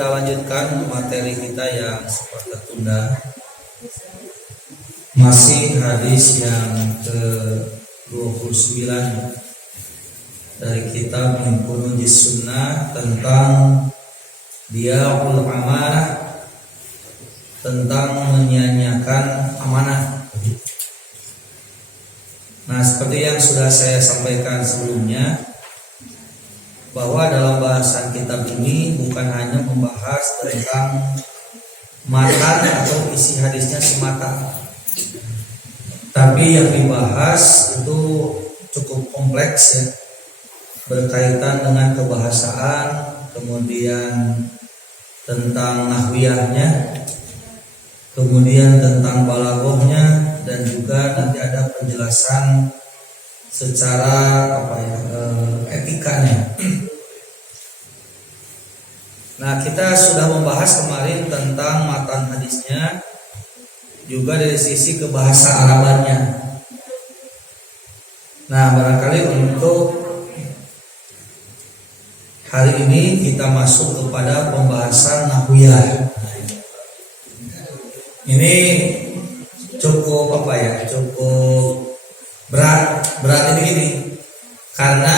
kita lanjutkan materi kita yang sempat tertunda. Masih hadis yang ke-29 dari kitab Minhajus Sunnah tentang dia'ul amanah, tentang menyanyiakan amanah. Nah, seperti yang sudah saya sampaikan sebelumnya, bahwa dalam bahasan kitab ini bukan hanya membahas tentang matan atau isi hadisnya semata, tapi yang dibahas itu cukup kompleks ya, berkaitan dengan kebahasaan, kemudian tentang nahwiyahnya, kemudian tentang balaghahnya, dan juga nanti ada penjelasan secara etikanya. Nah, kita sudah membahas kemarin tentang matan hadisnya, juga dari sisi kebahasa Arabannya. Nah, barangkali untuk hari ini kita masuk kepada pembahasan nahwiyah. Ini cukup cukup berat ini gini, karena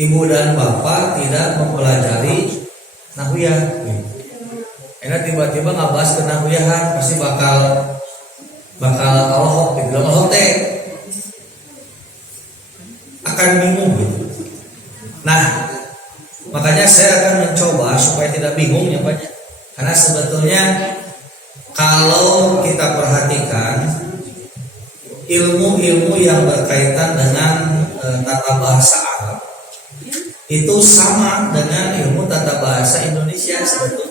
ibu dan bapak tidak mempelajari nahwiyah. Karena tiba-tiba ngabahas ke nahwiyahan pasti bakal alohok gitu. Alohok teh akan bingung gitu. Nah, makanya saya akan mencoba supaya tidak bingung ya Pak. Karena sebetulnya kalau kita perhatikan ilmu-ilmu yang berkaitan dengan tata bahasa Arab itu sama dengan ilmu tata bahasa Indonesia sebetulnya.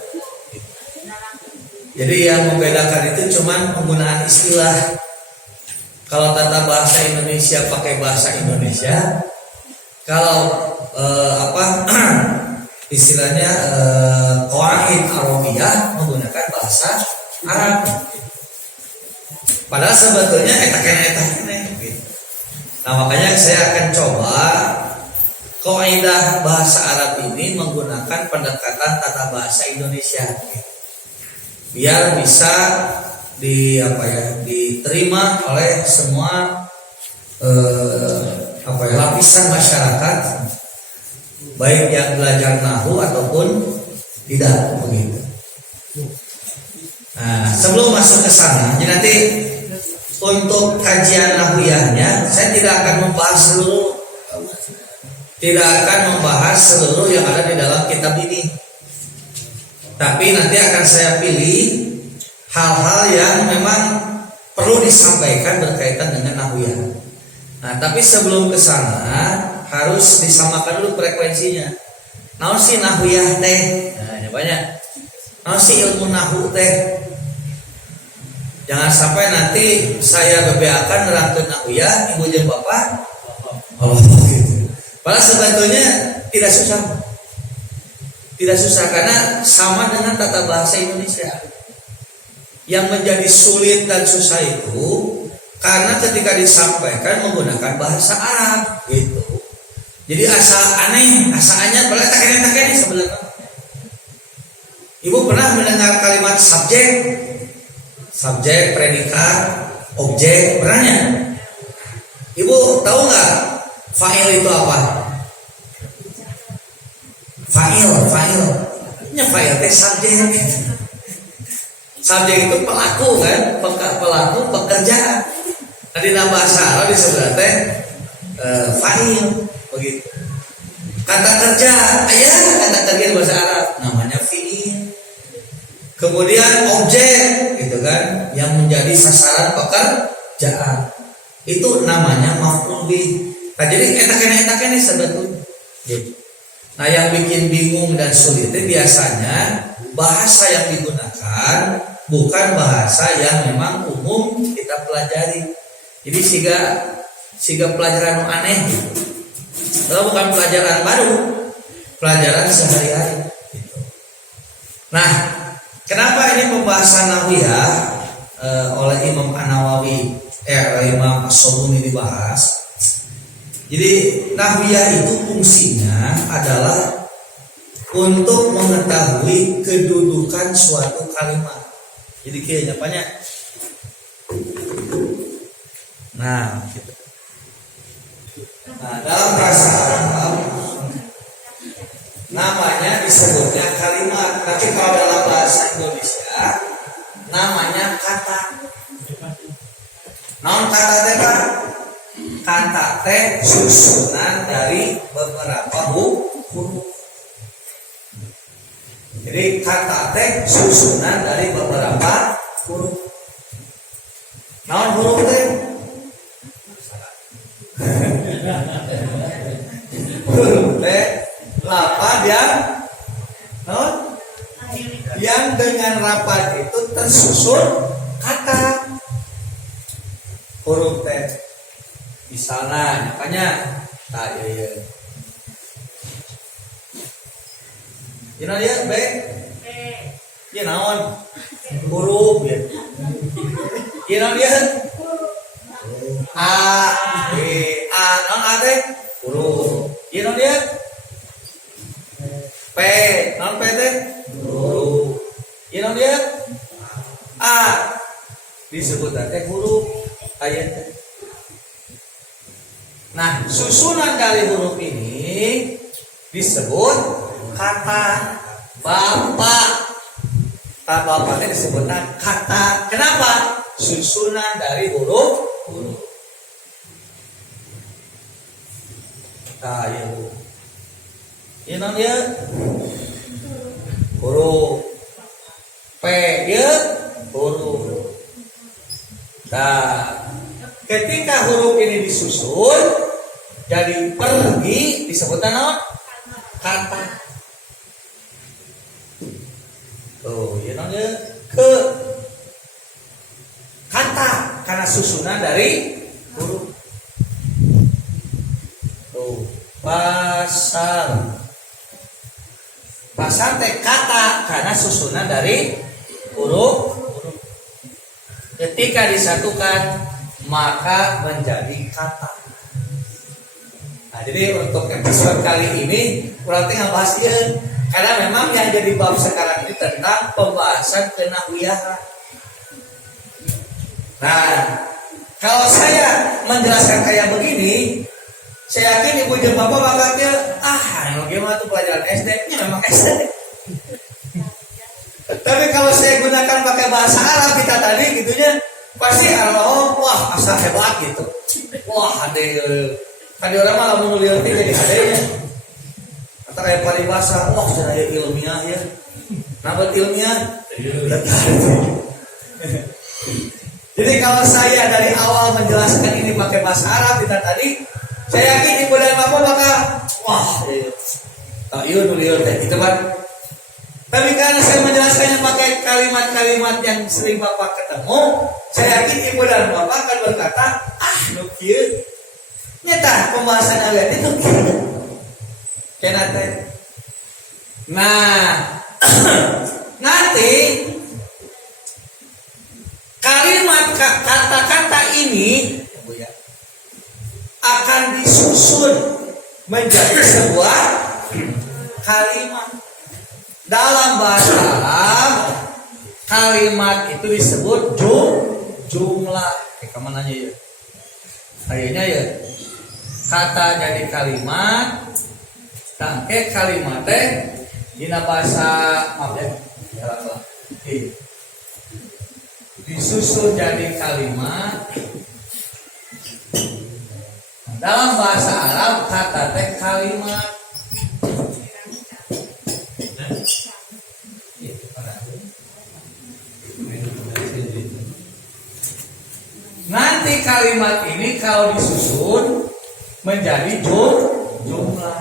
Jadi yang membedakan itu cuma penggunaan istilah. Kalau tata bahasa Indonesia pakai bahasa Indonesia, kalau istilahnya qawaid Arabiyah menggunakan bahasa Arab. Padahal sebetulnya etak-etak gitu. Nah, makanya saya akan coba kaidah bahasa Arab ini menggunakan pendekatan tata bahasa Indonesia, biar bisa diterima oleh semua lapisan masyarakat, baik yang belajar nahwu ataupun tidak begitu. Nah, sebelum masuk ke sana, jadi nanti untuk kajian nahwiyahnya saya tidak akan membahas seluruh yang ada di dalam kitab ini. Tapi nanti akan saya pilih hal-hal yang memang perlu disampaikan berkaitan dengan nahwiyah. Nah, tapi sebelum ke sana harus disamakan dulu frekuensinya. Naon sih nahwiyah teh? Nah, banyak. Naon sih ilmu nahwu teh? Jangan sampai nanti saya bebeakan nerangkeun nahwiyah ibu jeung bapak. Gitu. Padahal sebetulnya tidak susah. Tidak susah karena sama dengan tata bahasa Indonesia. Yang menjadi sulit dan susah itu karena ketika disampaikan menggunakan bahasa Arab gitu. Jadi asa anyar boleh tak sebenarnya. Ibu pernah mendengar kalimat subjek, predikat, objek, pernahnya? Ibu tahu nggak fa'il itu apa? Fa'ilnya fa'il teh subjek. Subjek itu pelaku kan, pelaku pekerja. Tadi dalam bahasa Arab disebut teh fa'il begitu. Kata kerja, kata kerja bahasa Arab namanya fi'il. Kemudian objek gitu kan, yang menjadi sasaran pekerjaan itu namanya maf'ul bih. Nah, jadi etak-etak sebetulnya. Gitu. Nah, yang bikin bingung dan sulit itu biasanya bahasa yang digunakan bukan bahasa yang memang umum kita pelajari. Jadi siga pelajaran aneh gitu. Kalau bukan pelajaran baru, pelajaran sehari-hari gitu. Nah, kenapa ini pembahasan nahwiyah oleh Imam An-Nawawi, oleh Imam As-Sabuni dibahas? Jadi nahwiyah itu fungsinya adalah untuk mengetahui kedudukan suatu kalimat. Jadi kayaknya banyak. Nah, gitu. Nah, dalam bahasa Arab namanya disebutnya kalimat, tapi kalau dalam bahasa Indonesia namanya kata. Non kata teh Pak? Kata teh susunan dari beberapa huruf. Jadi kata teh susunan dari beberapa huruf. Non huruf teh? Huruf teh lapad yang dengan rapad itu tersusun kata. Huruf teh misalnya makanya ya Ina dia B. Ya naon? Huruf ya. Ina dia A, B, A, non A teh huruf. Ina dia P, non P teh huruf. Ina dia A disebut teh huruf ayat. Nah, susunan dari huruf ini disebut kata. Bapak bapaknya disebutnya kata. Kenapa? Susunan dari huruf. Nah, ya. Ini dia huruf. P dia huruf. Nah, ketika huruf ini disusun jadi pergi disebutnya apa? Kata. Tuh, ya namanya ke kata karena susunan dari huruf. Tuh, pasar. Pasar teh kata karena susunan dari huruf. Ketika disatukan maka menjadi kata. Nah, jadi untuk episode kali ini kurang tinggal bahas ieu karena memang yang jadi bab sekarang ini tentang pembahasan kenahwiyahan. Nah, kalau saya menjelaskan kayak begini, saya yakin ibu dan bapak bakatnya gimana tuh pelajaran SD-nya memang SD. Tapi kalau saya gunakan pakai bahasa Arab kita tadi gitunya pasti wah asa hebat gitu. Wah ada orang malah menulis jadi adanya. Atau kayak paribasa, wah sudah ilmiah ya. Nama ilmiah. Jadi kalau saya dari awal menjelaskan ini pakai bahasa Arab kita tadi, saya yakin ibu dan bapak bakal iya nulis gitu kan. Tapi karena saya menjelaskannya pakai kalimat-kalimat yang sering bapak ketemu, saya yakin ibu dan bapak akan berkata, kieu nyata pembahasan awet itu kieu. Kenapa? Nah, nanti kalimat kata-kata ini akan disusun menjadi sebuah kalimat. Dalam bahasa Arab kalimat itu disebut jumlah. Kamu nanya ya? Kayaknya ya. Kata jadi kalimat, tangke kalimat dina bahasa maaf ya. Disusun jadi kalimat. Dalam bahasa Arab kata teh kalimat. Nanti kalimat ini kalau disusun menjadi jumlah.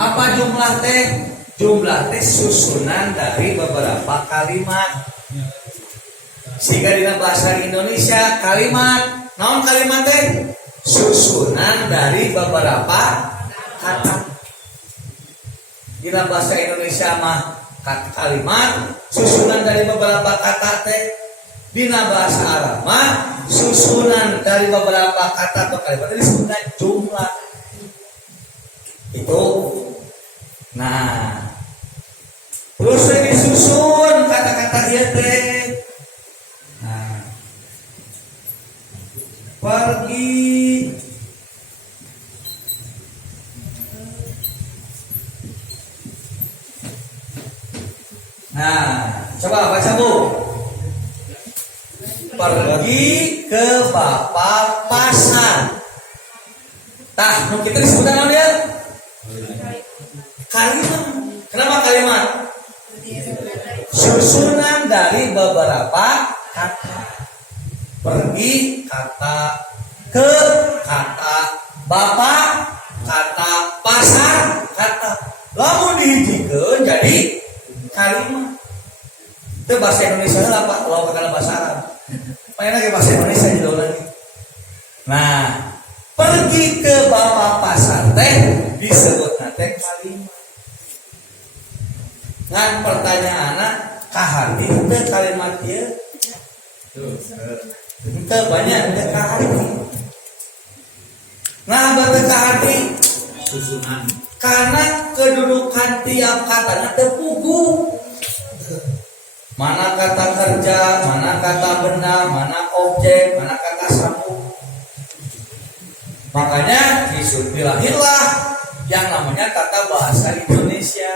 Apa jumlah teh? Jumlah teh susunan dari beberapa kalimat. Sehingga di bahasa Indonesia kalimat, naon kalimat teh? Susunan dari beberapa kata. Di bahasa Indonesia mah kalimat susunan dari beberapa kata teh. Dina bahasa Arab mah susunan dari beberapa kata atau kalimat disebutnya jumlah. Itu Nah, terus disusun kata-kata ieu teh. Nah, pergi Nah, coba baca Bu. Pergi ke bapak pasar. Tah, nu kitu disebutkan naon dia? Kalimat. Kenapa kalimat? Susunan dari beberapa kata. Pergi kata, ke kata, bapak kata, pasar kata. Lamun dihijikeun jadi kalimat. Itu bahasa Indonesia lah Pak, kalau kata bahasa Arab. Makanya lagi bahasa Indonesia juga lagi. Nah, pergi ke bapak pasar teh disebut teh kalimat. Ngan pertanyaanna kahati teh kalimat ieu. Itu banyak teh kahati. Nah, batu kahati susunan. Karena kedudukan tiap katanya terpugu. Mana kata kerja, mana kata benda, mana objek, mana kata sambung. Makanya dilahirlah yang namanya tata bahasa Indonesia.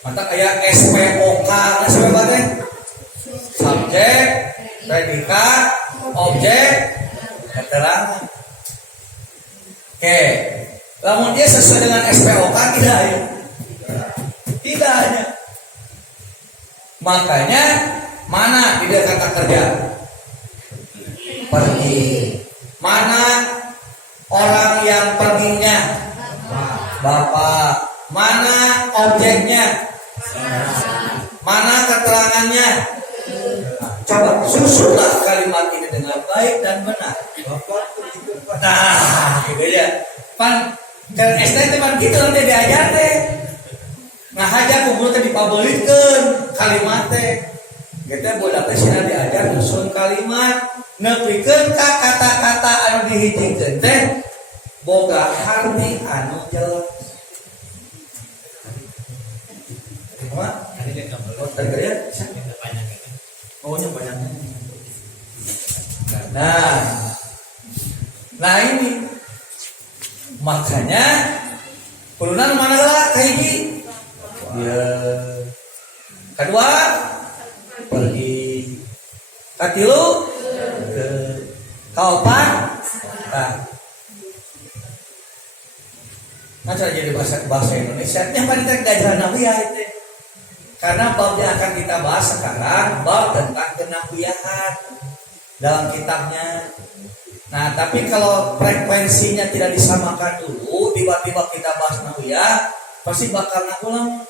Mata kayak SPOK, SPOK teh subjek, predikat, objek, keterangan. Oke. Namun dia sesuai dengan SPOK tidak ya? Tidak hanya. Makanya mana tidak kata kerja? Pergi. Mana orang yang perginya? Bapak. Mana objeknya? Mana keterangannya? Nah, coba susunlah kalimat ini dengan baik dan benar. Nah, gitu ya. Pan dan SD teman kita nanti diajar teh. Nah aja kumpul teh dipabelikeun kalimat teh. Kita budak teh sina diajar nyusun kalimat, nepikeun ka kata-kata anu dihijikeun teh boga arti anu jelas. Kumaha? Maunya banyak. Nah ini makanya pulunan mana lah kahiji ya. Kedua pergi, katilu ke kaopat. Nah cara jadi bahasa Indonesia yang paling diajaran nahwiyah itu. Karena bab yang akan kita bahas sekarang bab tentang kenahwiyahan dalam kitabnya. Nah, tapi kalau frekuensinya tidak disamakan dulu, tiba-tiba kita bahas nahwiyah, pasti bakal ngakulang.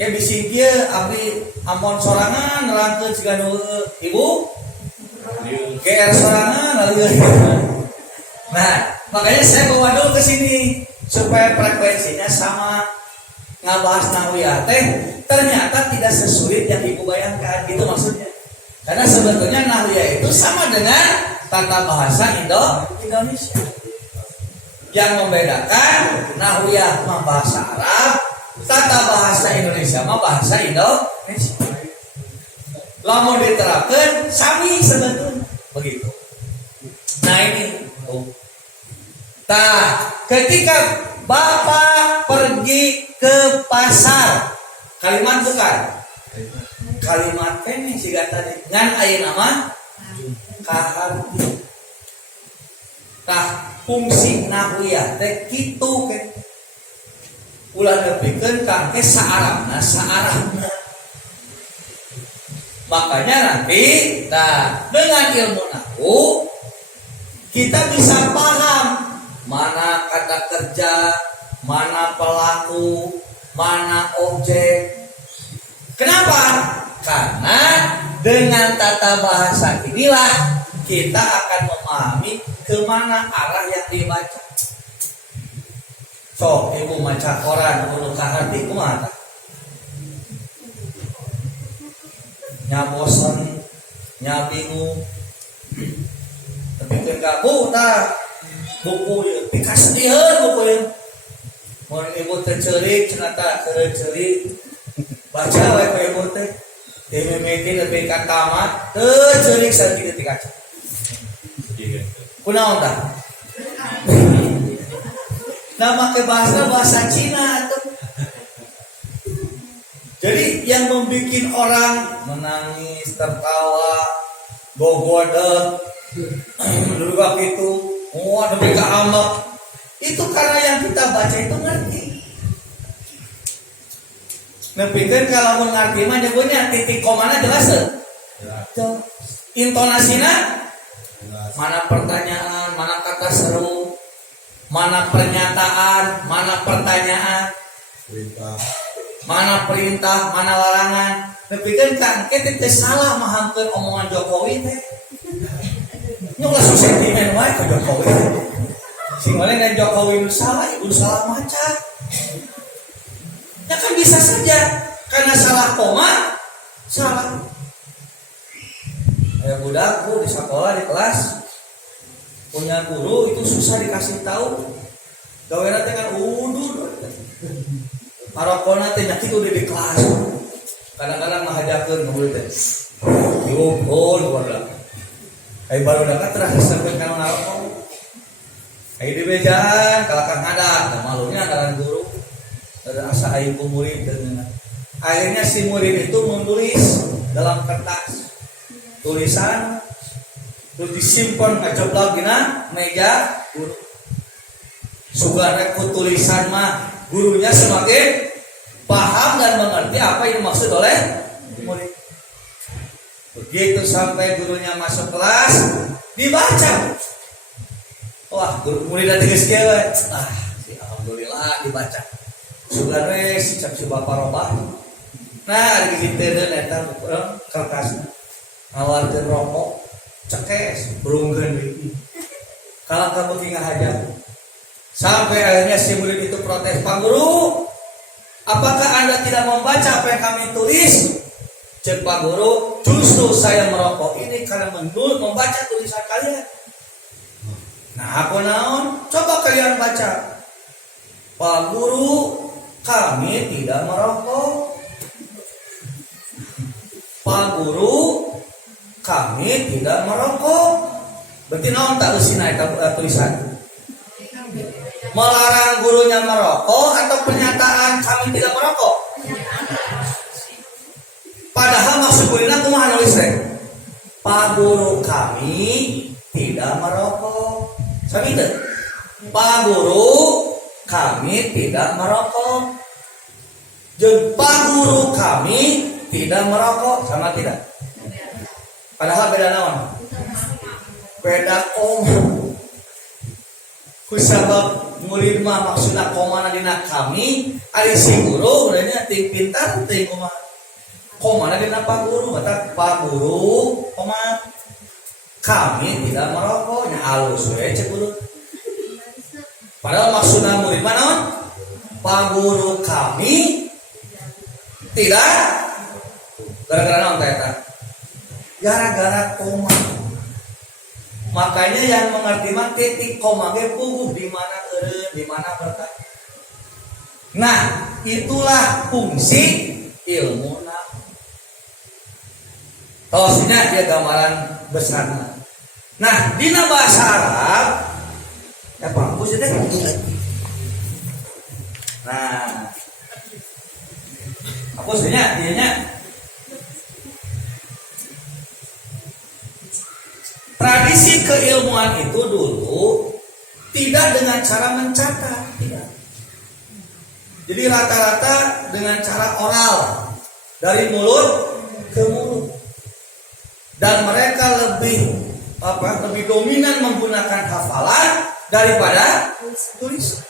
Kayak bisi dia abdi ampun sorangan nerangkeun siga nu ibu. GR sorangan lalu. Nah, makanya saya bawa dulu ke sini supaya frekuensinya sama. Ngabahas nahwiyah teh ternyata tidak sesulit yang ibu bayangkan, gitu maksudnya. Karena sebetulnya nahwiyah itu sama dengan tata bahasa Indonesia. Yang membedakan nahwiyah mah bahasa Arab, tata bahasa Indonesia mah bahasa Indonesia. Lamun diterapkan sami sebetulnya begitu. Nah ini, ketika Bapak pergi ke pasar, kalimat bukan? Kalimat ini siga tadi ngan aya nama kaharti. Tah fungsi nahwiyah teh kitu ke. Ulah nepikeun kangge saarabna. Makanya nanti dengan ilmu nahwu kita bisa paham mana kata kerja, mana pelaku, mana objek. Kenapa? Karena dengan tata bahasa inilah kita akan memahami kemana arah yang dibaca. So, ibu maca koran anu kaharti kumaha? Nya bosan, nya bingung. Tapi keun ka buku ieu, pikasdieun buku ieu. Mun ibu teh ceurik cenah ta ceurik baca wae ka ibu teh mimiti lebih ka tamat teu ceurik saeutik detik aja kunaon tah nah make bahasa Cina tuh. Jadi yang membuat orang menangis, tertawa, gogodeg, juga gitu, demi keamak, itu karena yang kita baca itu ngerti. Nepikeun kalau mengerti mah nyebutnya titik komana jelas tuh. Intonasinya mana pertanyaan, mana kata seru, mana pernyataan, mana pertanyaan, mana perintah, mana larangan. Nepikeun kan kita teh salah mahamkeun omongan Jokowi teh. Nya langsung sentimen wae ka Jokowi. Sing ngene Jokowi nu salah, ibu salah maca. Ya kan bisa saja karena salah koma, salah. Budakku di sekolah di kelas punya guru itu susah dikasih tahu. Gaweana teh kan udur. Parokona teh nya kitu di kelas. Kadang-kadang ngahajakeun murid teh. Yukul goblok. Ai baru dapat terakhir sampai kana naroko. Ai di bejaan kalakang ngadat, malunya ngaran guru. Ada asa aing murid dengan. Akhirnya si murid itu menulis dalam kertas tulisan terus disimpan ngajeblak dina meja guru. Sugana ku tulisan mah gurunya semakin paham dan mengerti apa yang dimaksud oleh murid. Begitu sampai gurunya masuk kelas dibaca. Wah, guru murid geus kieu we. Alhamdulillah dibaca. Sugana si bapak robah. Nah, ari kieuteun eta kertasna. Nawarkeun rokok, cekes, berungkeun deui. Kalau kamu tinggal hajar. Sampai akhirnya si murid itu protes, "Pak Guru, apakah Anda tidak membaca apa yang kami tulis?" Cek Pak Guru, "Justru saya merokok ini karena membaca tulisan kalian." Nah, apa naon? Coba kalian baca. "Pak Guru, kami tidak merokok." "Pak Guru, kami tidak merokok." Berarti naon tak usina eta tulisan? Melarang gurunya merokok atau pernyataan kami tidak merokok? Padahal maksud gurunya kumaha nulis teh? Pak Guru, kami tidak merokok. Sami teh? Pak Guru, kami tidak merokok. Jeung Pak Guru, kami tidak merokok, sama tidak? Padahal beda naon? Beda koma. Kusabab murid mah maksudna komana dina kami, ari si guru urangnya teu pintar teu kumaha. Komana dina Pak Guru, mata Pak Guru, koma kami tidak merokok, nya alus we cek guru. Padahal maksudna murid mah naon? Pak Guru, kami tidak gara-gara naon teh eta? Gara-gara koma. Makanya yang mengerti mah titik koma ge puguh di mana eureun, di mana berkah. Nah, itulah fungsi ilmu nahwu. Tosnya dia gambaran besarnya. Nah, dina bahasa Arab ya bagus deh. Nah, apa sebenarnya dianya tradisi keilmuan itu dulu tidak dengan cara mencatat, tidak. Jadi rata-rata dengan cara oral, dari mulut ke mulut. Dan mereka lebih dominan menggunakan hafalan daripada tulis.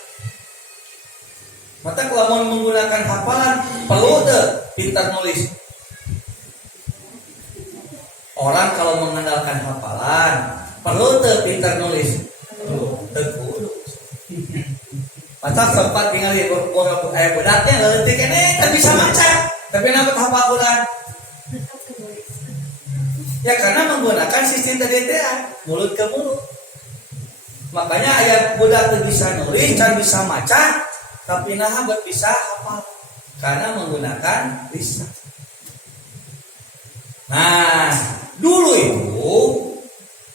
Maka kalau mau menggunakan hafalan perlu pintar nulis. Orang kalau mengandalkan hafalan perlu pintar nulis. Kudu. Masa sempat tinggal di beratnya leutik kene tapi bisa maca, tapi nampak hafal Quran. Ya karena menggunakan sistem tadi teh mulut ke mulut. Makanya ayat budak teu bisa nulis, can bisa maca, tapi nah bisa hafal karena menggunakan lisan. Nah, dulu itu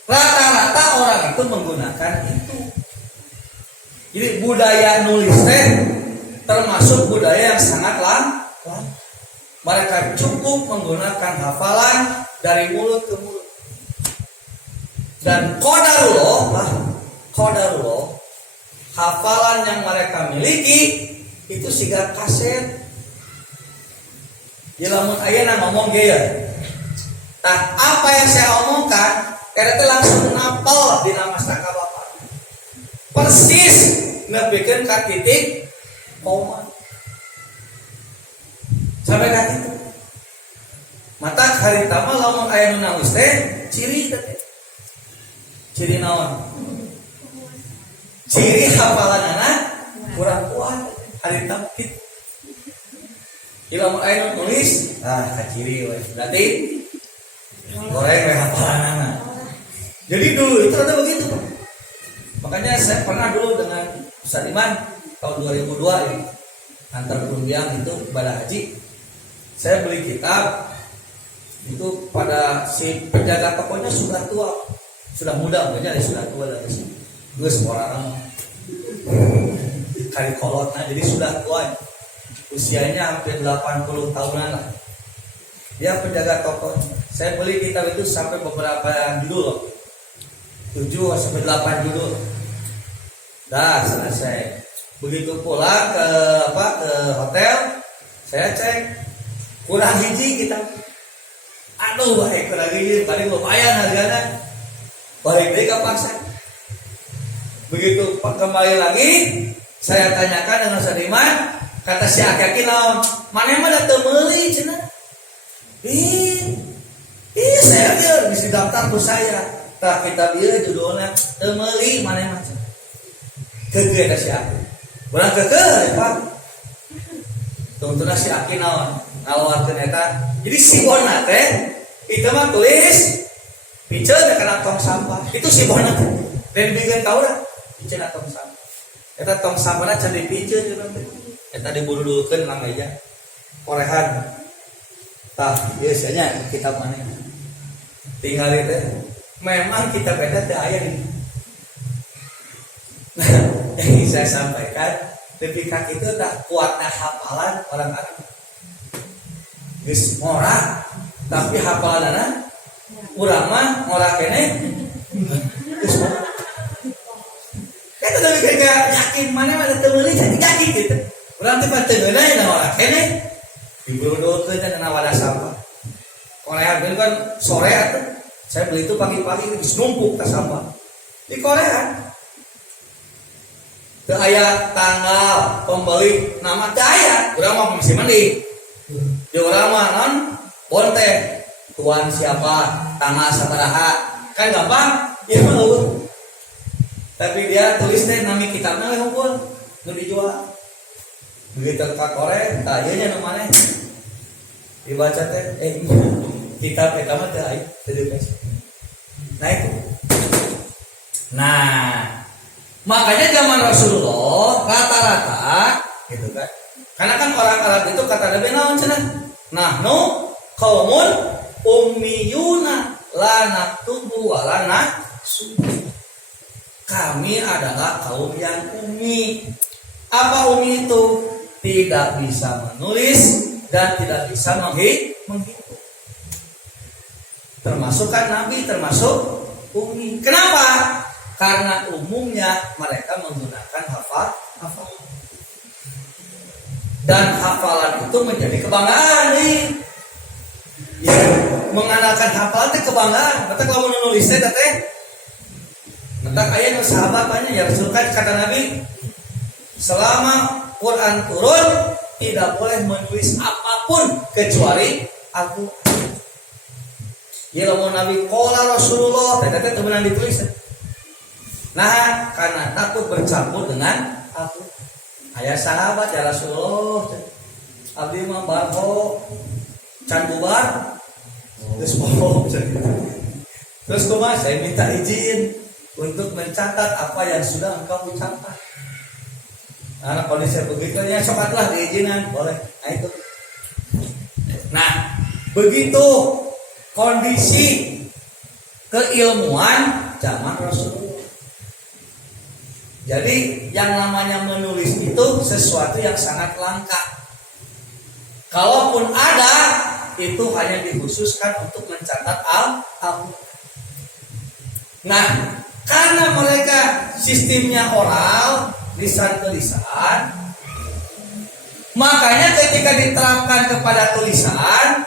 rata-rata orang itu menggunakan itu. Jadi budaya nulis termasuk budaya yang sangat lama. Mereka cukup menggunakan hafalan dari mulut ke mulut. Dan qadarullah, hafalan yang mereka miliki itu siga kaset. Ya lamun ayeuna ngomong ge ya. Nah, apa yang saya omongkan, karena langsung napal di nama saka bapak. Persis nepikeun ka titik koma. Sampai ka titik. Mata harita mah lamun aya nu naus teh ciri teh. Ciri naon? Ciri hafalanana kurang kuat harita kitu. Lamun aya nu nulis, ciri we. Berarti goreng we hafalanana. Jadi dulu itu ada begitu. Makanya saya pernah dulu dengan Ustaz Iman tahun 2002 ya, antar Kurbiang itu ibadah haji. Saya beli kitab itu pada si penjaga tokonya sudah tua, sudah muda, makanya sudah tua dari sini. Gue seorang kali kolotnya, jadi sudah tua, usianya hampir 80 tahunan lah. Dia penjaga toko. Saya beli kitab itu sampai beberapa judul loh. 7 sampai 8 judul. Dah selesai. Begitu pulang ke hotel, saya cek kurang hiji kita. Aduh baik kurang hiji, paling lumayan harganya. Balik deh ke pasar. Begitu kembali lagi, saya tanyakan dengan Sadiman, kata si Aki naon, mana mah da teu meuli cenah. Saya dia bisa daftar ku saya. Tah kitab ieu judulna teu meuli mana mah. Kege da si Aki. Urang kege Pak. Tuntuna si Aki naon? Ngaluarkeun eta. Jadi si bona teh itu mah tulis piceun da kana tong sampah. Itu si bona teh. Dan bikin ka urang piceun tong sampah. Eta tong sampahna can dipiceun urang teh. Eta diburu-dukeun lang meja. Korehan. Tah, ieu nya kitab mana? Tinggal itu. Memang kitab eta teu aya di. Nah, yang saya sampaikan, lebih itu tak kuatnya hafalan orang Arab. Geus ngora, tapi hafalanana urang mah ngora kene. Geus ngora. Eta teh kayak yakin mana teu meuli jadi yakin gitu. Urang teh teu ngeunah ngora kene. Diburu-dukeun teh kana wadah sampah. Korea kan sore atuh. Saya beli itu pagi-pagi geus numpuk ka sampah. Di Korea teu aya tanggal pembeli nama teu aya. Urang mah mesti mandi. Di urang mah non bonte tuan siapa, tanggal sabaraha. Kan gampang. Ya mah. Tapi dia tulis teh nami kitabna we hungkul nu dijual. Begitu ka Korea, tah ieu nya nu maneh. Dibaca teh kitab eta mah teu aya, teu dipes. Nah itu. Nah, makanya zaman Rasulullah rata-rata gitu kan. Karena kan orang Arab itu kata Nabi naon cenah? Nahnu qaumun ummiyuna la naktubu wa la naksubu. Kami adalah kaum yang ummi. Apa ummi itu? Tidak bisa menulis dan tidak bisa menghitung. Termasuk kan Nabi, termasuk ummi. Kenapa? Karena umumnya mereka menggunakan hafalan. Dan hafalan itu menjadi kebanggaan nih. Ya, mengandalkan hafalan itu kebanggaan. Maka kalau menulis teh maka ayat sahabat banyak ya Rasul kata Nabi, selama Quran turun tidak boleh menulis apapun kecuali Al-Quran. Ya mau Nabi qala Rasulullah teh temenan ditulis. Nah, karena takut bercampur dengan Al-Quran. Ayah sahabat ya Rasulullah, abdi mah barho can bubar, terus bohong. Terus kumaha saya minta izin untuk mencatat apa yang sudah engkau ucapkan. Anak kondisi begitu ya coklatlah diizinan boleh. Nah itu. Nah begitu kondisi keilmuan zaman Rasulullah. Jadi yang namanya menulis itu sesuatu yang sangat langka. Kalaupun ada, itu hanya dikhususkan untuk mencatat al. Nah, karena mereka sistemnya oral, lisan ke lisan, makanya ketika diterapkan kepada tulisan,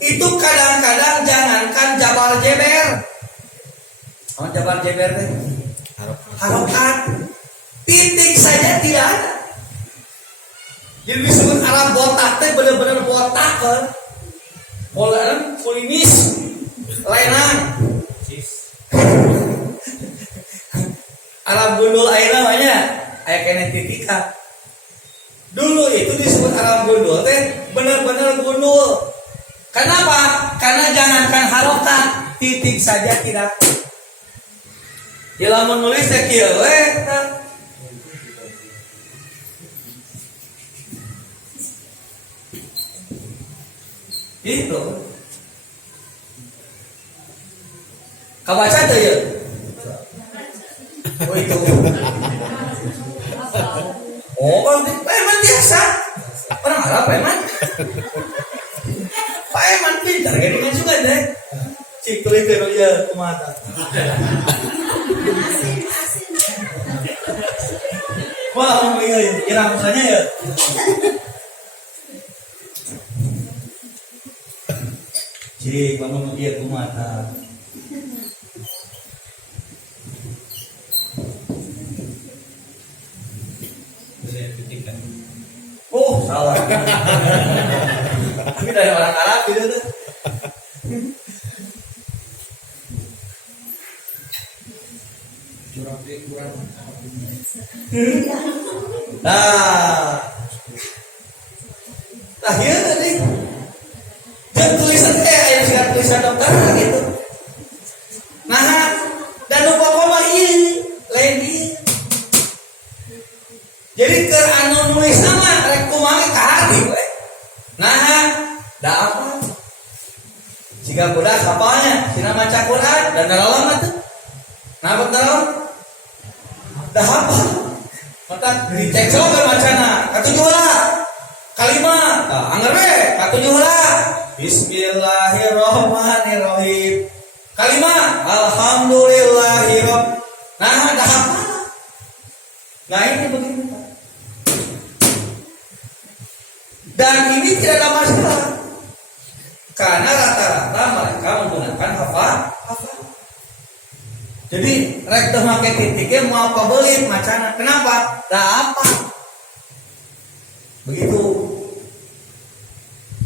itu kadang-kadang jangankan jabar jeber. Oh, jabar jeber teh harokat, titik saja tidak ada. Jadi disebut Arab botak teh benar-benar botak kan. Polinis, lainan. Arab gundul air namanya, aya kene titika. Dulu itu disebut Arab gundul teh benar-benar gundul. Kenapa? Karena jangankan harokat, titik saja tidak. Jika menulis kieu we itu. Kabaca tuh ya? Oh itu. Oh, Eman biasa. Orang Arab Eman. Pak Eman pintar gini juga deh. Cik tulis ke dia kumata. Wah, mau iya, irang misalnya ya. Cik, bangun dia kumata. Oh, salah. Tapi dari orang Arab gitu tuh. Nah, iya tadi. Jangan tulisan tulisan dokter gitu. Nah, dan lupa koma ini, lain ini. Jadi ke anu nulis nama, rek kumaha ka hati we. Nah, da apa? Jika budak hafalnya, sina maca Quran dan dalam itu. Nah, betul. Dah hafal. Maka dicek coba bacana. Katujuh lah. Kalimat. Nah, anggar we. Katujuh lah. Bismillahirrahmanirrahim. Kalimat. Alhamdulillahirrob. Nah, dah hafal. Nah, ini begini. Dan ini tidak ada masalah. Karena rata-rata mereka menggunakan hafal. Jadi rek teu make titiknya mau apa belit macana. Kenapa? Dah apa? Begitu.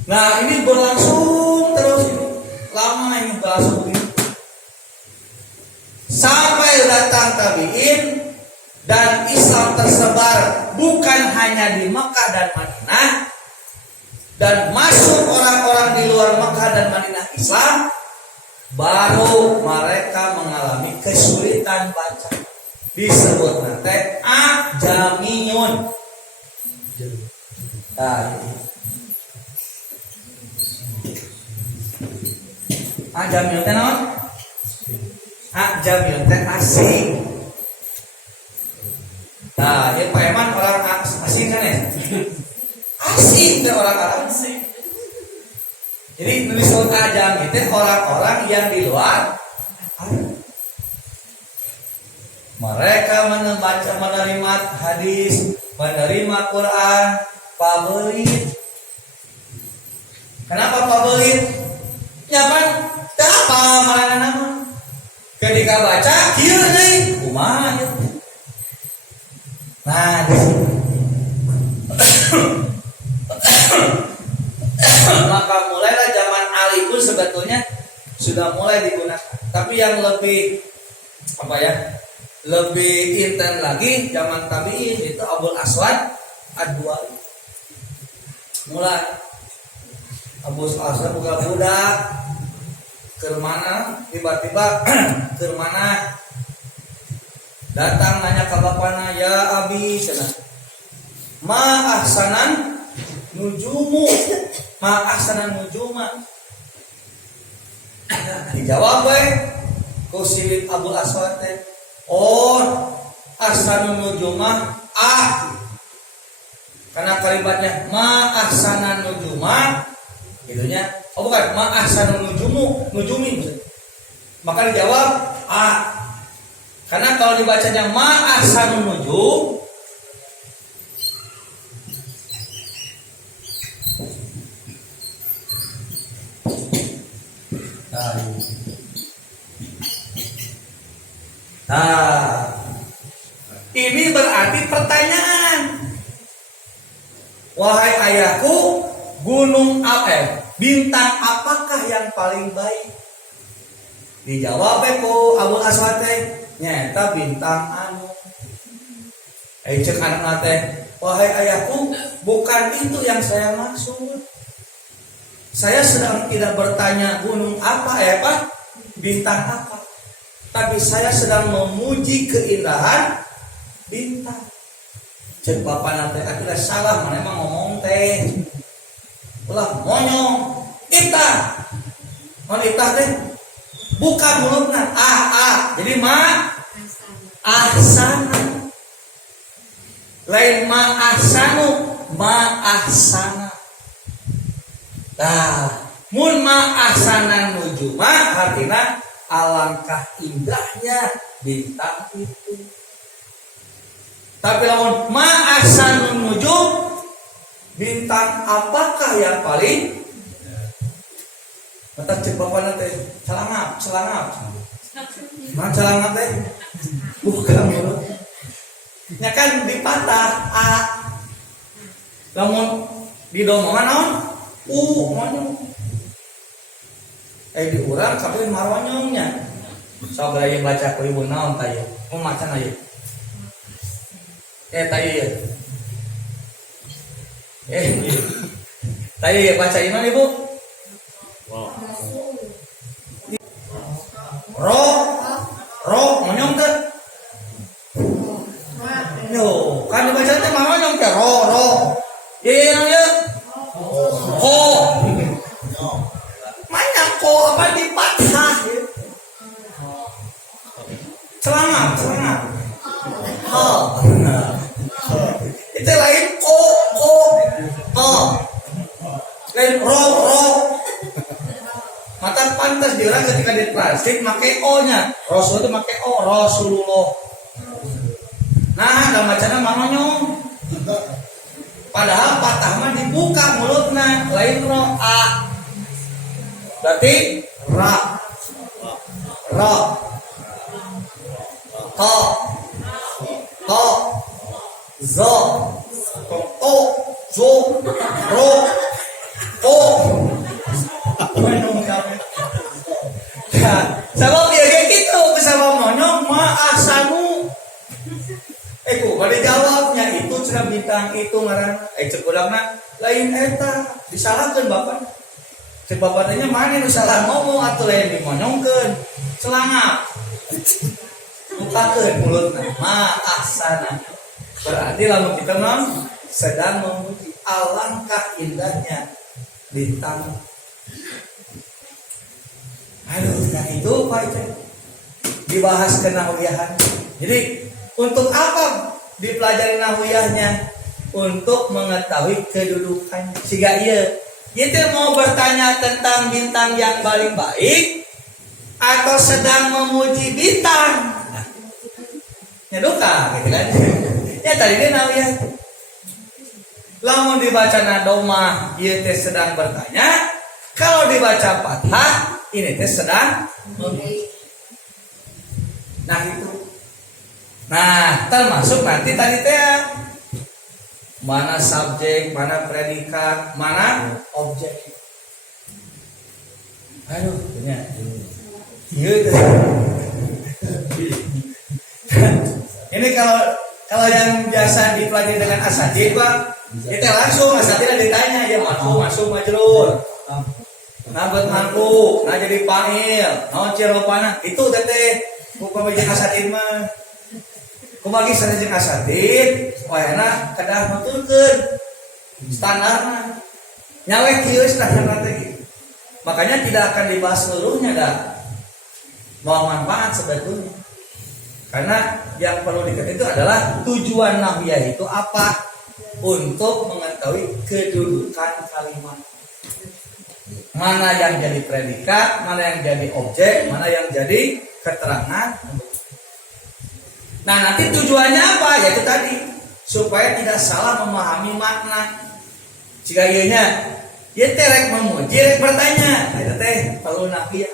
Nah, ini berlangsung terus lama ini berlangsung begini. Sampai datang tabi'in dan Islam tersebar bukan hanya di Mekah dan Madinah, dan masuk orang-orang di luar Mekah dan Madinah Islam, baru mereka mengalami kesulitan baca. Disebut nanti ajamiyun. Ajamiyun teh naon? Ajamiyun teh asing. Nah, ya Pak Eman orang asing kan ya? Asing teh orang Arab. Jadi disebut ajam itu orang-orang yang di luar Arab. Mereka menerima hadis, menerima Quran, pabelit. Kenapa pabelit? Ya kan, apa marana nama? Ketika baca, kieu deui, kumaha ya? Nah, maka mulailah zaman Ali pun sebetulnya sudah mulai digunakan. Tapi yang lebih lebih intens lagi zaman tabi'in itu Abul Aswad Ad-Duali. Mulai Abul Aswad budak ke mana tiba-tiba ke mana datang nanya ke bapaknya, ya Abi, Ma ahsanan nujumu. Ma ahsanan nujuma. Dijawab ku si Abul Aswad teh. Oh, ahsanun nujuma karena kalimatnya ma ahsanan nujuma gitunya. Oh bukan, ma ahsanun nujumi. Maka dijawab a. Karena kalau dibacanya ma ahsanun nujum ini berarti pertanyaan. Wahai ayahku, gunung apa? Bintang apakah yang paling baik? Dijawab ku Abul Aswad teh, nyata bintang anu. Cek anak teh, wahai ayahku, bukan itu yang saya maksud. Saya sedang tidak bertanya gunung apa, bintang apa. Tapi saya sedang memuji keindahan bintang. Cek bapak nanti akhirnya salah, mana emang ngomong teh. Ulah monyong, itah. Non itah teh buka mulutnya, jadi ma ahsana. Lain ma ahsanu, ma ahsana. Mun ma ahsana nujuma artinya alangkah indahnya bintang itu. Tapi lamun ma ahsanun nujum, bintang apakah yang paling? Mata cek bapak nanti celangap. Mana celangap teh? Bukan mulut. Ya kan dipatah a. Lamun di domongan naon? Monyong. Di urang kabeh maronyongnya. Sok aya baca ku ibu naon tah ieu? Macan aya. Tadi baca iman ibu. Roh, monyong kan? Yo, kan dibaca teh monyong teh roh. Iya. Mana apa dipatah? Celana. Itu lain lain roh. Mata pantas diorang ketika di plastik make o-nya. Rasul itu make o, Rasulullah. Nah, dalam bacaan manyong. Padahal patah mah dibuka mulutnya, lain roh a. Berarti ra. To zo ro sabab dia kayak gitu bersama monyong ma ahsanu. Ku bade jawabnya itu cenah bintang itu ngaran cek ulangna lain eta disalahkeun bapak. Cek bapak tanya mana nu salah ngomong atuh lain dimonyongkeun celangap. Bukakeun mulutna ma ahsana. Berarti lamun kita sedang memuji alangkah indahnya bintang. Nah itu Pak itu dibahas ke nahwiyahan. Jadi untuk apa dipelajari nahwiyahnya? Untuk mengetahui kedudukan. Siga ieu. Itu mau bertanya tentang bintang yang paling baik atau sedang memuji bintang. Ya duka gitu kan. Ya tadi dia nahwiyah. Lamun dibaca nadoma, ieu teh sedang bertanya. Kalau dibaca fathah, ini teh sedang nah itu. Nah, termasuk nanti tadi teh mana subjek, mana predikat, mana objek. Aduh, bener. Iya tuh. Ini kalau yang biasa dipelajari dengan asatid, Pak, kita langsung asatid ditanya ya masuk majrur. Nabet mantu, nah jadi panggil, naon ciropana, itu teteh bukan bejana asatid mah. kumagi sareng asatid wayana kedah nuturkeun standarna nyawe kieu standarna teh. Makanya tidak akan dibahas seluruhnya dah. Mau manfaat sebetulnya. Karena yang perlu diketahui itu adalah tujuan nahwiyah itu apa? Untuk mengetahui kedudukan kalimat. Mana yang jadi predikat, mana yang jadi objek, mana yang jadi keterangan. Nah, nanti tujuannya apa? Yaitu tadi supaya tidak salah memahami makna. Jika ieu-nya ieu teh rek memuji, rek bertanya, eta teh perlu nahwiyah.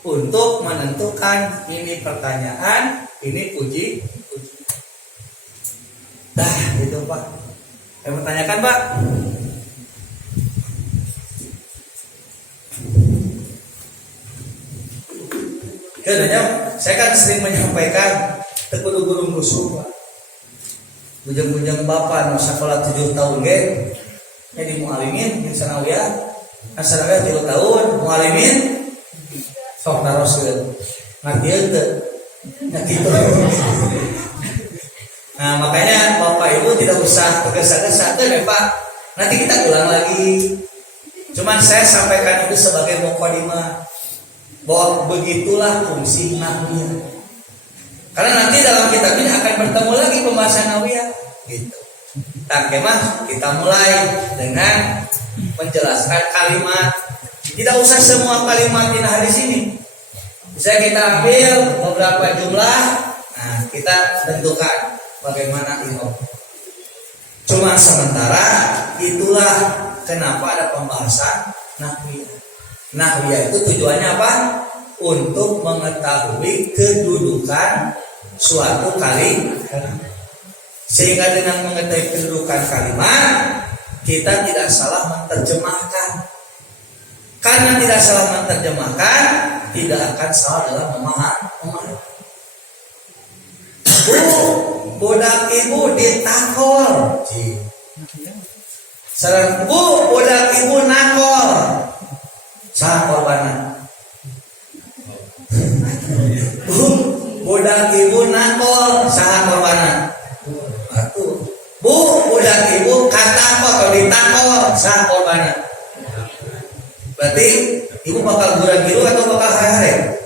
Untuk menentukan ini pertanyaan, ini puji. Dah, gitu Pak. Saya bertanyakan Pak. Kadang saya kan sering menyampaikan tekudu guru musuh Pak. Bujang-bujang bapak nu sakola 7 tahun ge jadi mualimin di sanawiyah. Asalnya 3 tahun mualimin sok naroskeun. Ngadieun teu. Nya kitu. Nah, makanya Bapak Ibu tidak usah tergesa-gesa teh Pak. Nanti kita ulang lagi. Cuman saya sampaikan itu sebagai mukadimah bahwa begitulah fungsi nahwiyah. Karena nanti dalam kitab ini akan bertemu lagi pembahasan nahwiyah gitu. Tak kemah kita mulai dengan menjelaskan kalimat. Tidak usah semua kalimat di hadis ini. Bisa kita ambil beberapa jumlah. Nah, kita tentukan bagaimana ini. Cuma sementara itulah kenapa ada pembahasan nahwiyah. Nahwiyah itu tujuannya apa? Untuk mengetahui kedudukan suatu kalimat. Sehingga dengan mengetahui kedudukan kalimat, kita tidak salah menerjemahkan. Karena tidak salah menerjemahkan, tidak akan salah dalam memahami. Budak ibu ditakol. Sareng bu, budak ibu nakol. Saha korbanna? Bu, budak ibu nakol. Saha korbanna? Atuh. Bu, budak ibu katakol atau ditakol. Saha korbanna? Berarti ibu bakal gura-giru atau bakal hare-hare?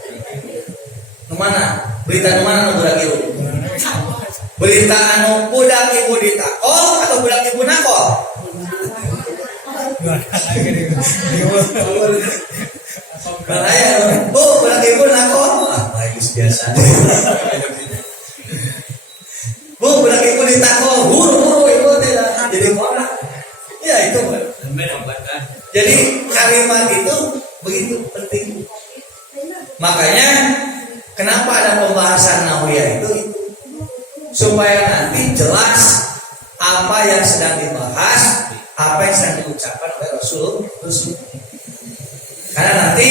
Kemana? Berita kemana nu gura-giru? Berita anu budak ibu ditakol atau budak ibu nakol? Bahaya, bu budak ibu nakol? Baik biasa. Bu budak ibu ditakol, buru ibu tidak jadi orang. Ya itu. Jadi kalimat itu begitu penting. Makanya kenapa ada pembahasan nahwiyah itu supaya nanti jelas apa yang sedang dibahas, apa yang sedang diucapkan oleh Rasul. Karena nanti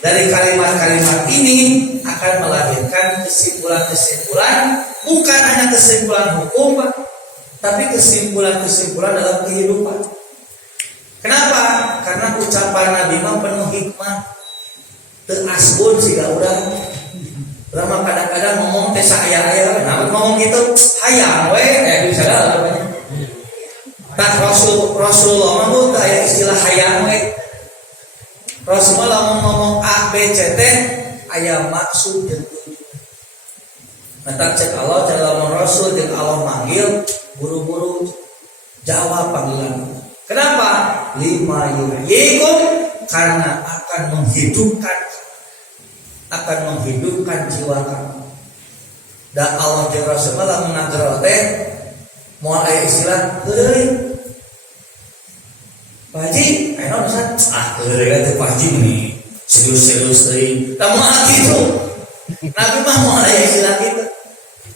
dari kalimat-kalimat ini akan melahirkan kesimpulan-kesimpulan, bukan hanya kesimpulan hukum, Pak, tapi kesimpulan-kesimpulan dalam kehidupan. Kenapa? Karena ucapan Nabi mah penuh hikmah. Teu asbun siga urang. Lama kadang-kadang ngomong teh saaya-aya, namun ngomong gitu hayang we bisa dah namanya. Tak Rasulullah mah teu aya istilah hayang we. Rasulullah ngomong A B C T aya maksud jeung tujuan. Nah, cek Allah dalam Rasul jeung Allah manggil buru-buru jawab panggilan. Kenapa? Lima yuhyikum, karena akan menghidupkan jiwa kamu. Dan Allah dan Rasulullah mengajar teh moal aya istilah heureui. Pak Haji, ayeuna urusan heureui teh Pak Haji nih. Serius teuing. Tah moal kitu. Nabi mah moal aya istilah kitu.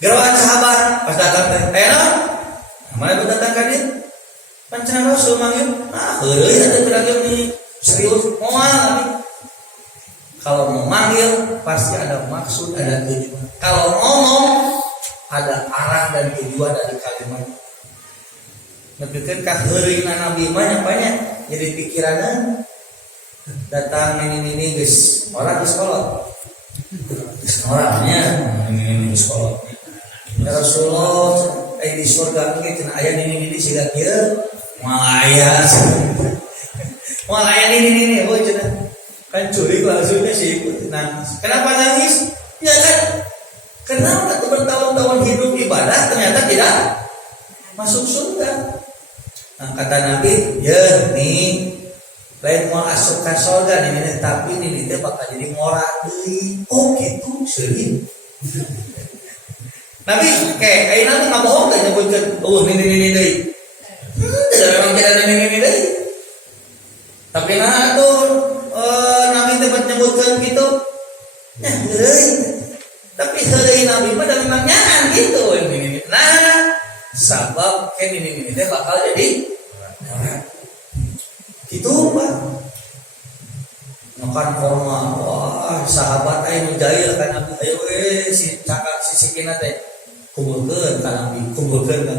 Gerawan sahabat pas datang teh, ayeuna mana datang ka dieu? Pancen Rasul manggil, heureui atuh pirang nih. Serius moal. Kalau memanggil pasti ada maksud, ada tujuan. Kalau ngomong ada arah dan tujuan dari kalimat. Nepikeun ka heureuna Nabi mah nyapanya jadi pikiranna datang ini geus orang geus kolot. orangnya ini di sekolah. Ya Rasulullah, di surga mungkin ayat ini sehingga dia malaya, malaya ini, oh cina kan curi langsungnya sih nangis. Kenapa nangis? Ya kan, kenapa bertahun-tahun hidup ibadah ternyata tidak masuk surga. Nah, kata Nabi, ya nih, lain mau masuk ke surga ini, tapi ini dia bakal jadi ngora deui. Oh gitu, seueur. Nabi kayak Nabi nggak bohong kan nyebutkan, oh ini deui. Memang tidak ini deui. Tapi nah tuh Nabi tempat nyebutkan gitu, ya deui. Tapi hari Nabi mah memang nyaman gitu ini. Nah, sabab kan ini teh bakal jadi gitu Pak. Makan kurma, wah sahabat ayo mujail kan Nabi, ayo si cakap si sikina teh kumpulkeun ka Nabi, kumpulkeun kan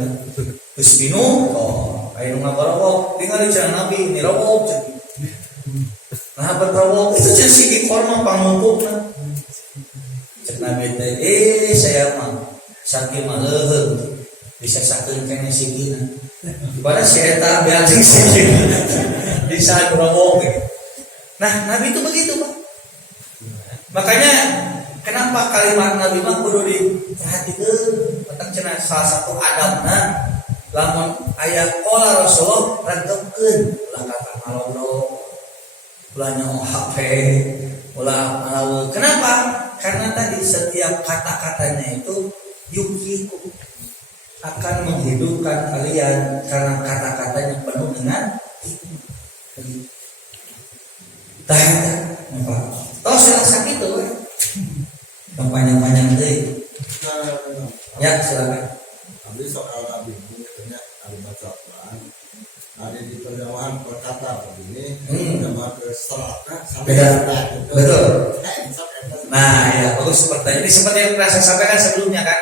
geus minum, oh ayo ngabarok tinggal di jalan Nabi nirobok ceuk. Nah berrobok itu jeung siki kurma pangumpulna. Cek Nabi teh saya mah saking maleuheung bisa sakeun kene sikina. Pada saya tak biasa sikina. Bisa berobok. Nah, Nabi itu begitu, Pak. Makanya kenapa kalimat Nabi mah kudu diperhatikeun? Penting cenah salah satu adabna lamun aya qala Rasulullah ragepkeun ulah kata ngalondo, ulah nyaho HP, ulah ngalaweun. Kenapa? Karena tadi setiap kata-katanya itu yukiku akan menghidupkan kalian karena kata-katanya penuh dengan tahu salah sakit tuh yang panjang-panjang deh ya silakan. Nanti soal Nabi katanya ada baca Quran, ada di terjemahan perkata begini, terjemahan ke selatnya beda, betul. Nah, Nah ya bagus pertanyaan ini seperti yang pernah saya sampaikan sebelumnya kan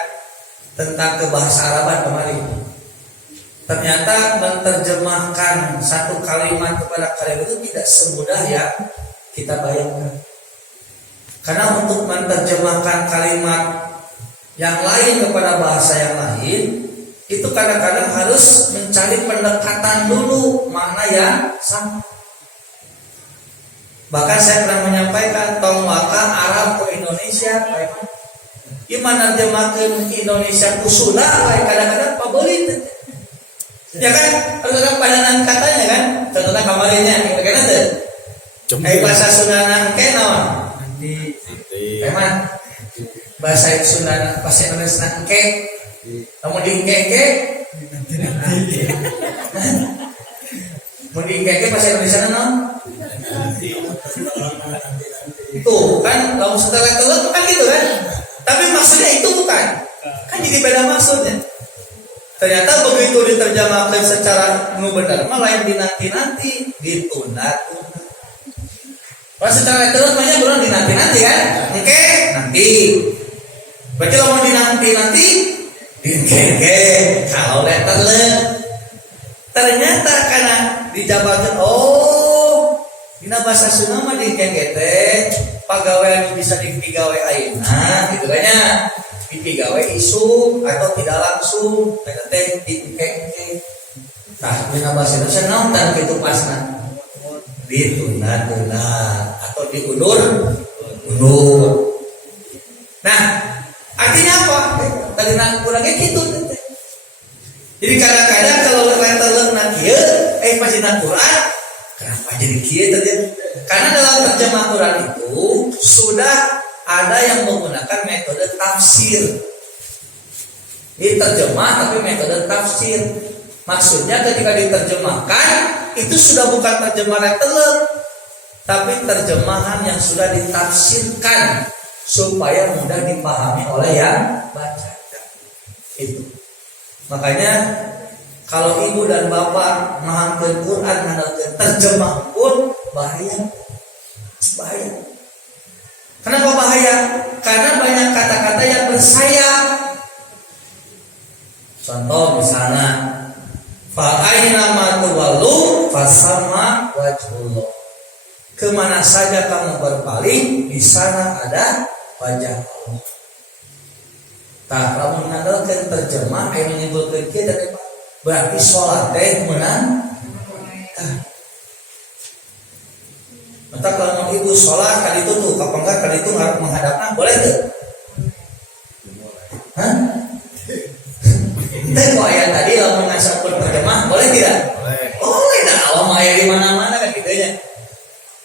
tentang kebahasa Araban kemarin. Ternyata menerjemahkan satu kalimat kepada kalimat itu tidak semudah yang kita bayangkan. Karena untuk menerjemahkan kalimat yang lain kepada bahasa yang lain itu kadang-kadang harus mencari pendekatan dulu makna yang sama. Bahkan saya pernah menyampaikan tong maka Arab ke Indonesia gimana terjemahkan Indonesia ku Sunda kadang-kadang pabelit. Ya kan, harus ada padanan katanya kan. Contohnya kamarnya, kira-kira tuh. Bahasa Sunda ke naon? Nanti. Emang bahasa Sunda bahasa Indonesia ke. Kamu di ke. Mau di ke bahasa Indonesia naon? Tuh kan, kalau setelah telat kan gitu kan. Tapi maksudnya itu bukan. Kan jadi beda maksudnya. Ternyata begitu diterjemahkan secara benar, malah yang dinanti ditunda-tunda. Kalau secara itu namanya belum dinanti kan? Oke, nanti. Berarti kalau mau dinanti, oke. Kalau letterlet, ternyata karena dijabarkan, oh, dina bahasa Sunda mah dikengkete, pagawean bisa dipigawe ayeuna, gitu kan ya. Dipigawe isu atau tidak langsung ada teh dikengke. Nah, dina bahasa Indonesia naon tah kitu pasna? Ditunda-tunda atau diundur. Nah, artinya apa? Tadi nak kurangnya gitu. Jadi kadang-kadang kalau letter kieu pasti nak Quran, kenapa jadi kieu tadi? Karena dalam terjemah Quran itu sudah ada yang menggunakan metode tafsir. Ini terjemah tapi metode tafsir. Maksudnya ketika diterjemahkan itu sudah bukan terjemahan telur, tapi terjemahan yang sudah ditafsirkan supaya mudah dipahami oleh yang baca. Itu. Makanya kalau ibu dan bapak memahami Quran menggunakan terjemah pun bahaya. Kenapa bahaya? Karena banyak kata-kata yang bersayap. Contoh misalnya, fa aina ma tuwallu fasamma wajhullah. Kemana saja kamu berpaling, di sana ada wajah Allah. Tah lamun ngandalkeun terjemah aya menyebutkeun kieu dan berarti salat teh meunang. Maka kalau ibu sholat kali itu tuh, kapan kali itu harus menghadapnya, boleh tuh? Hah? Tapi kok ayat tadi kalau mengasah pun terjemah, boleh tidak? Boleh, nah Allah ayat di mana-mana kan gitu ya.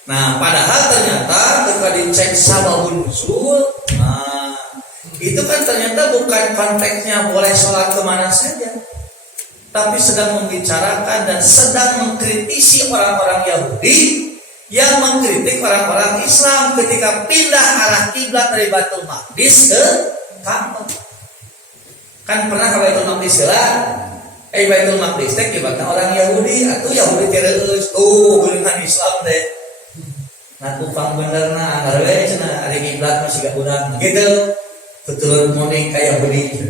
Nah, padahal ternyata ketika dicek sababun nuzul, nah itu kan ternyata bukan konteksnya boleh sholat kemana saja, tapi sedang membicarakan dan sedang mengkritisi orang-orang Yahudi yang mengkritik orang-orang Islam ketika pindah arah kiblat dari Baitul Maqdis ke Ka'bah. Kan pernah ke Baitul Maqdis lah. Baitul Maqdis teh kiblatna orang Yahudi atau Yahudi terus geuningan Islam teh. Nah upang benerna anggar we cenah ari kiblat mah siga urang gitu. Betul moni ka Yahudi.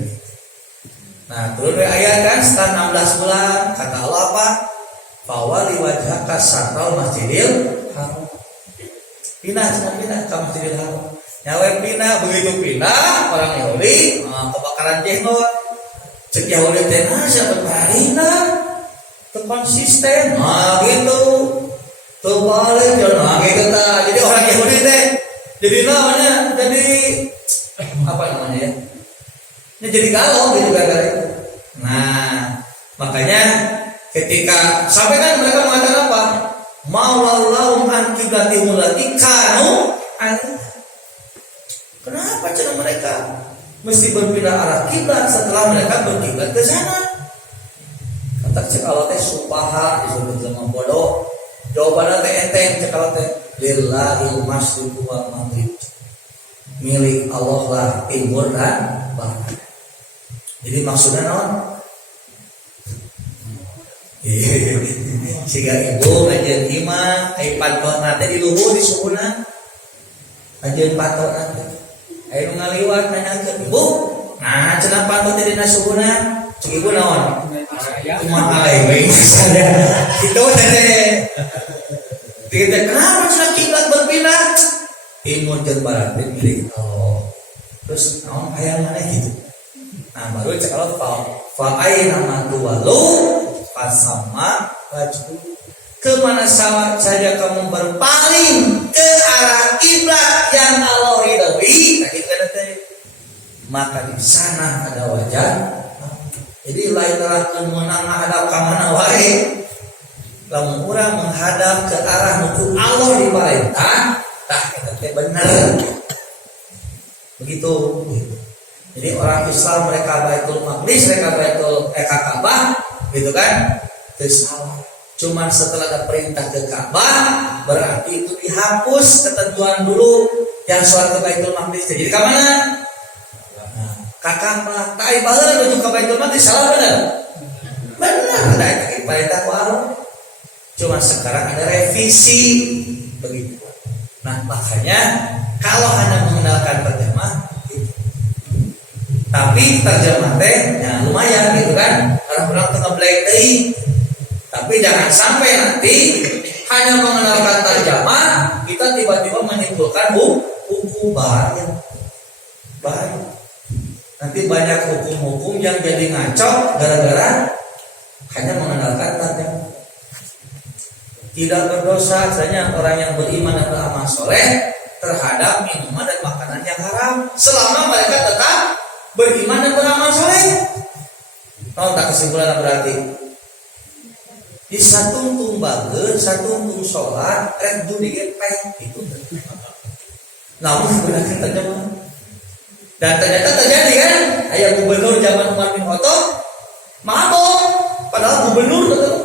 Nah turun we ayat kan setelah 16 bulan kata Allah apa? Fawali wajhaka satral masjidil haram. Pindah ke masjidil haram. Nyawa pindah, begitu pindah orang Yahudi kebakaran jenggot. Cek Yahudi teh siapa parina? Teu konsisten. Nah gitu. Teu balik nah gitu tah. Jadi orang Yahudi teh jadi namanya jadi apa namanya ya? Ini jadi galau gitu gara-gara itu. Nah, makanya ketika sampai kan mereka mengatakan apa? Maulallahu an qiblatihim allati kanu alaiha. Kenapa cara mereka mesti berpindah arah kiblat setelah mereka berkiblat ke sana? Kata cek Allah teh supaha disebut sama bodoh. Jawabannya teh enteng cek Allah teh lillahil masyriqu wal maghrib. Milik Allah lah timur dan barat. Jadi maksudnya naon? Siga ibu ngajeun imah ai pantona teh di luhur di suhuna ngajeun pantona teh ai nu ngaliwat nanyakeun ibu nah cenah pantot teh dina suhuna cek ibu naon kumaha we sadar kitu teh kenapa cenah kiblat berpindah timur jeung barat teh milik Allah terus naon aya maneh gitu nah baru cek Allah fa aina ma tuwallu fasama wajhu kemana saja kamu berpaling ke arah kiblat yang Allah ridhoi maka di sana ada wajah. Jadi lain orang menang menghadap ke mana wae lamun urang menghadap ke arah nuku Allah diparentah tah eta teh bener begitu. Jadi orang Islam mereka Baitul Maqdis mereka Baitul Ka'bah gitu kan, terus salah. Cuman setelah ada perintah ke Ka'bah, berarti itu dihapus ketentuan dulu yang sholat ke Baitul Maqdis. Jadi ke mana? Nah, ke Ka'bah. Tak ibadah menuju ke Baitul Maqdis, salah benar? Benar, ada perintah ku Allah. Cuman sekarang ada revisi begitu. Nah makanya kalau hanya mengenalkan terjemah tapi terjemah teh ya lumayan gitu kan orang-orang tengah black day tapi jangan sampai nanti hanya mengenalkan terjemah kita tiba-tiba menyimpulkan hukum bahaya nanti banyak hukum-hukum yang jadi ngaco gara-gara hanya mengenalkan terjemah. Tidak berdosa misalnya orang yang beriman dan beramal soleh terhadap minuman dan makanan yang haram selama mereka tetap beriman dan beramal soleh. Tahu tak kesimpulan berarti? Di satu tumbangan, satu tung sholat, du digepeng itu. Namun sebenarnya terjemah. Dan ternyata terjadi kan? Ayah gubernur zaman Umar bin Khattab mabok, padahal gubernur betul.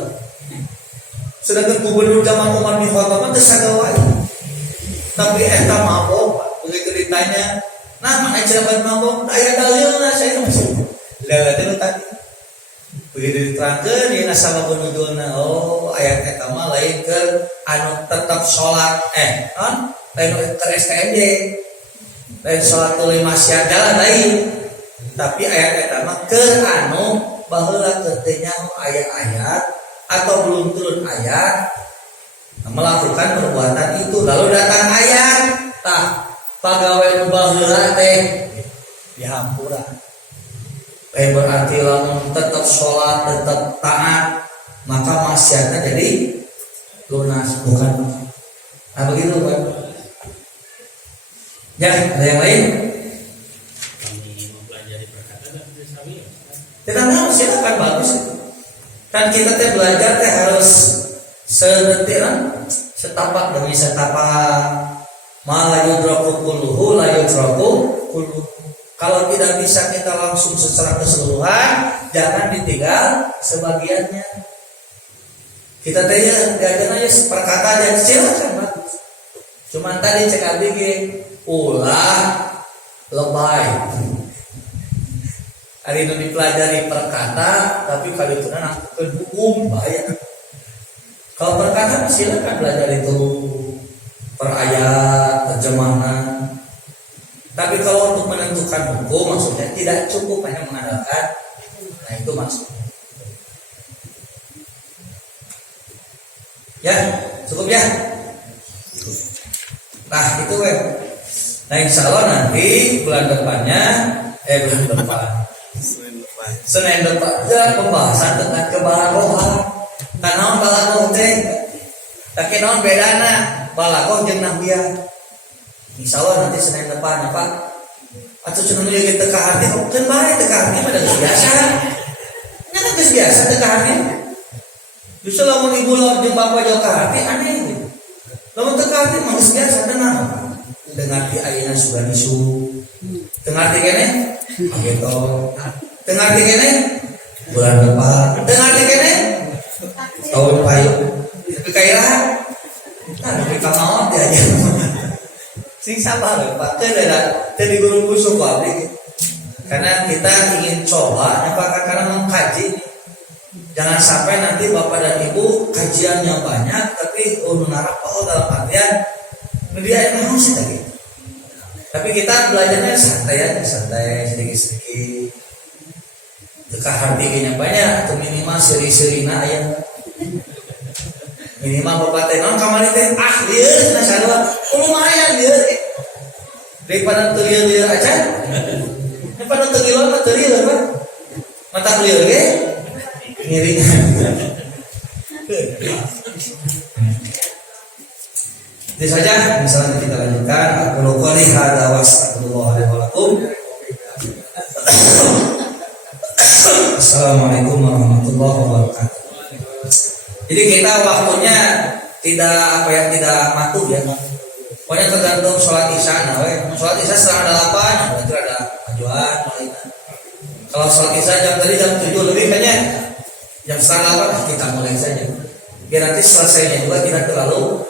Sedangkan gubernur zaman Umar bin Khattab itu sagawai. Tapi eta mabok, begitu ditanya, nah mana cara mabok? Ayah dalilna saya masih. Dalil tadi. Begitu diterangkan di nasabah penunjukna, oh ayat eta mah lain ke anu tetap sholat, kan? Lain ke STMJ, lain sholat tuluy masyada lain. Tapi ayat eta mah ke anu baheula ketenya ayat-ayat atau belum turun ayat melakukan perbuatan itu lalu datang ayat, tah pagawe nu baheula teh dihampura. berarti lamun tetap sholat, tetap taat, maka maksiatnya jadi lunas, bukan? Nah begitu kan? Ya, ada yang lain? Kami mempelajari perkataan dan bersami. Tidak silakan, bagus. Kan kita teh belajar teh harus setapak demi setapak. Ma la yudraku kulluhu la yudraku kulluhu. Kalau tidak bisa kita langsung secara keseluruhan, jangan ditinggal sebagiannya. Kita teh diajarna ya perkataan yang silakan, bagus. Cuman tadi cek abdi ge ulah lebay. Hari itu dipelajari perkata, tapi kali itu nangkeun hukum bahaya. Kalau perkata silakan belajar itu per ayat, terjemahan. Tapi kalau untuk menentukan hukum, maksudnya tidak cukup hanya mengandalkan. Nah itu maksudnya. Ya, cukup ya. Nah itu web. Nah insya Allah nanti bulan depannya, Senin depan ya pembahasan tentang kebalagohan. Karena balagoh teh, tapi non bedana balagoh jeung nahbiah. Insya Allah nanti Senin depan apa? Atau cuma jadi teka hati, kan baik teka hati pada biasa. Nggak geus biasa teka hati. Justru lamun ibu lawan jeung bapak jauh ke hati aneh gitu. Lamun teka hati mah geus biasa tenang. Dengar di ayeuna sudah isu. Dengar di kene? Gitu. Dengar di kene? Bulan depan. Dengar di kene? Tahun payu. Tapi kayak tapi kanaon dia aja. Sing sabar Pak, tadi guru kusuk abdi. Karena kita ingin coba karena mengkaji. Jangan sampai nanti Bapak dan Ibu kajiannya banyak tapi narapau dalam artian media yang sih tadi. Tapi kita belajarnya santai sedikit-sedikit. Teka hartinya banyak atau minimal seri-serina aya. Minimal Bapak teh non kamari teh lieur na sarua. Lumayan lieur. Daripada teu lieur aja. Daripada teu lieur mah teu lieur mah. Mata lieur ge ngiringan. Itu saja, misalnya kita lanjutkan. Aku qouli hadza wa astagfirullah li wa lakum. Assalamualaikum warahmatullahi wabarakatuh. Jadi kita waktunya tidak matuh ya. Pokoknya tergantung sholat isya. Sholat isya setengah 8, berarti ada majuan. Kalau sholat isya jam 7 lebih kayaknya jam setengah 8 kita mulai saja. Biar nanti selesainya juga tidak terlalu